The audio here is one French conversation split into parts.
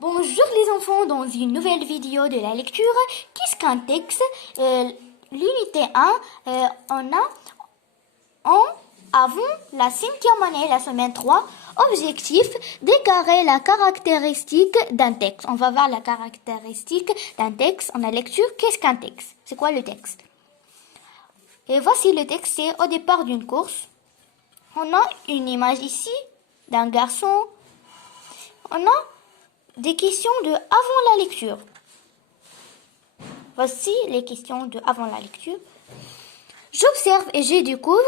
Bonjour les enfants, dans une nouvelle vidéo de la lecture, qu'est-ce qu'un texte? L'unité 1, avant la 5e année, la semaine 3, objectif, déclarer la caractéristique d'un texte. On va voir la caractéristique d'un texte en la lecture. Qu'est-ce qu'un texte? C'est quoi le texte? Et voici le texte, c'est au départ d'une course. On a une image ici d'un garçon. On a des questions de avant la lecture. Voici les questions de avant la lecture. J'observe et je découvre.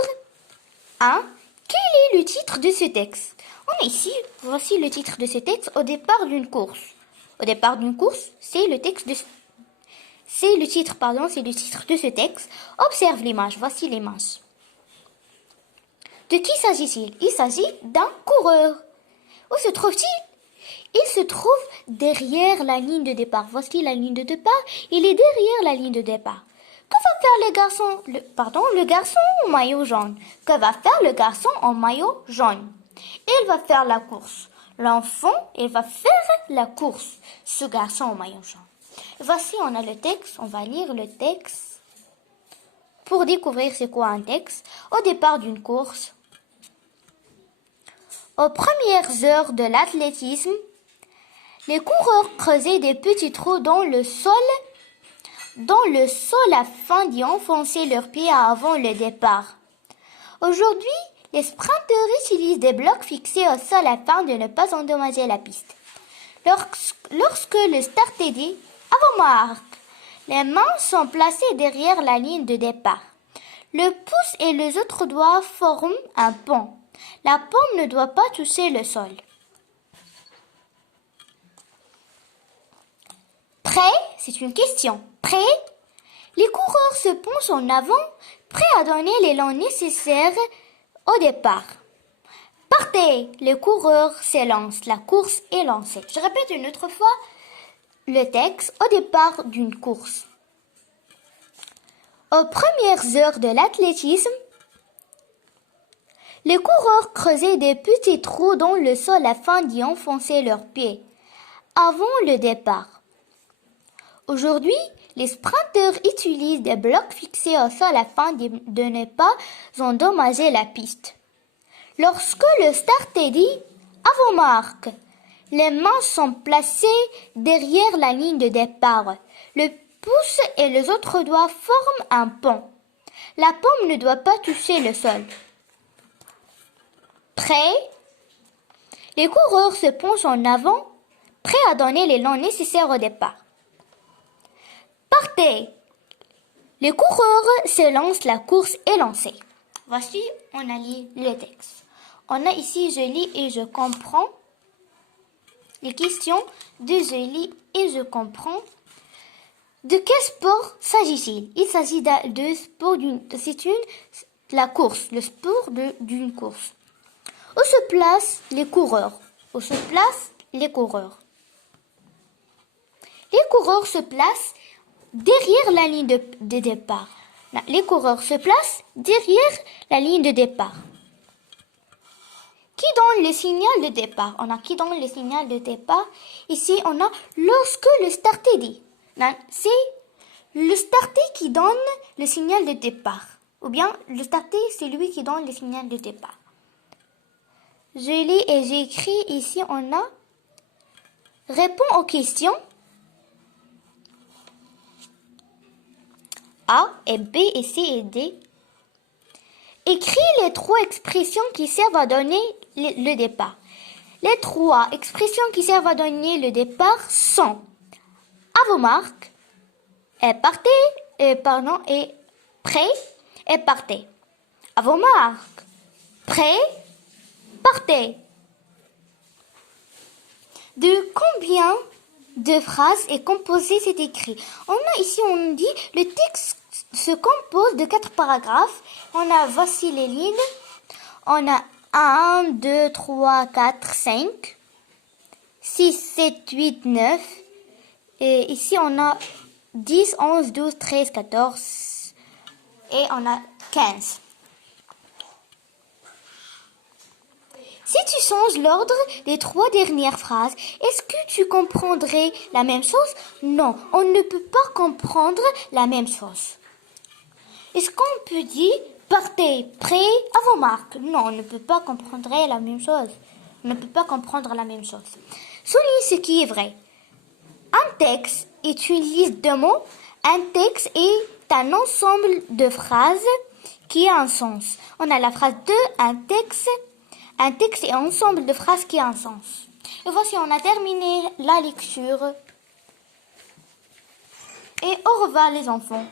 1. Quel est le titre de ce texte? On est ici, voici le titre de ce texte au départ d'une course. Au départ d'une course, c'est le titre de ce texte. Observe l'image, voici l'image. De qui s'agit-il? Il s'agit d'un coureur. Où se trouve-t-il? Il se trouve derrière la ligne de départ. Voici la ligne de départ. Il est derrière la ligne de départ. Que va faire le garçon en maillot jaune? Que va faire le garçon en maillot jaune? Il va faire la course. L'enfant, il va faire la course. Ce garçon en maillot jaune. Voici, on a le texte. On va lire le texte. Pour découvrir c'est quoi un texte. Au départ d'une course. Aux premières heures de l'athlétisme, les coureurs creusaient des petits trous dans le sol afin d'y enfoncer leurs pieds avant le départ. Aujourd'hui, les sprinteurs utilisent des blocs fixés au sol afin de ne pas endommager la piste. Lorsque le start est dit, avant-marque, les mains sont placées derrière la ligne de départ. Le pouce et les autres doigts forment un pont. La paume ne doit pas toucher le sol. Prêt? C'est une question. Prêt? Les coureurs se penchent en avant, prêts à donner l'élan nécessaire au départ. Partez! Les coureurs s'élancent. La course est lancée. Je répète une autre fois le texte au départ d'une course. Aux premières heures de l'athlétisme, les coureurs creusaient des petits trous dans le sol afin d'y enfoncer leurs pieds avant le départ. Aujourd'hui, les sprinteurs utilisent des blocs fixés au sol afin de ne pas endommager la piste. Lorsque le start est dit, avant-marque, les mains sont placées derrière la ligne de départ. Le pouce et les autres doigts forment un pont. La paume ne doit pas toucher le sol. Prêt? Les coureurs se penchent en avant, prêts à donner l'élan nécessaire au départ. Partez! Les coureurs se lancent, la course est lancée. Voici, on a lu le texte. On a ici, je lis et je comprends. Les questions de je lis et je comprends. De quel sport s'agit-il? Il s'agit de sport la course, le sport d'une course. Où se placent les coureurs? Où se placent les coureurs? Les coureurs se placent derrière la ligne de départ. Les coureurs se placent derrière la ligne de départ. Qui donne le signal de départ? On a qui donne le signal de départ? Ici, on a lorsque le start est dit. C'est le starter qui donne le signal de départ. Ou bien, le starter, c'est lui qui donne le signal de départ. Je lis et j'écris. Ici, on a réponds aux questions. A et B et C et D. Écris les 3 expressions qui servent à donner le départ. Les 3 expressions qui servent à donner le départ sont avant-marque, et partez, et prêt, et partez. Avant-marque, prêt, partez. De combien de phrases est composé cet écrit? On a ici, on dit, le texte se compose de 4 paragraphes. On a, voici les lignes. On a 1, 2, 3, 4, 5, 6, 7, 8, 9. Et ici, on a 10, 11, 12, 13, 14. Et on a 15. Si tu changes l'ordre des 3 dernières phrases, est-ce que tu comprendrais la même chose? Non, on ne peut pas comprendre la même chose. Est-ce qu'on peut dire partez, prêt à vos marques? Non, on ne peut pas comprendre la même chose. On ne peut pas comprendre la même chose. Souligne ce qui est vrai. Un texte est une liste de mots. Un texte est un ensemble de phrases qui a un sens. On a la phrase de un texte. Un texte est un ensemble de phrases qui a un sens. Et voici, on a terminé la lecture. Et au revoir les enfants.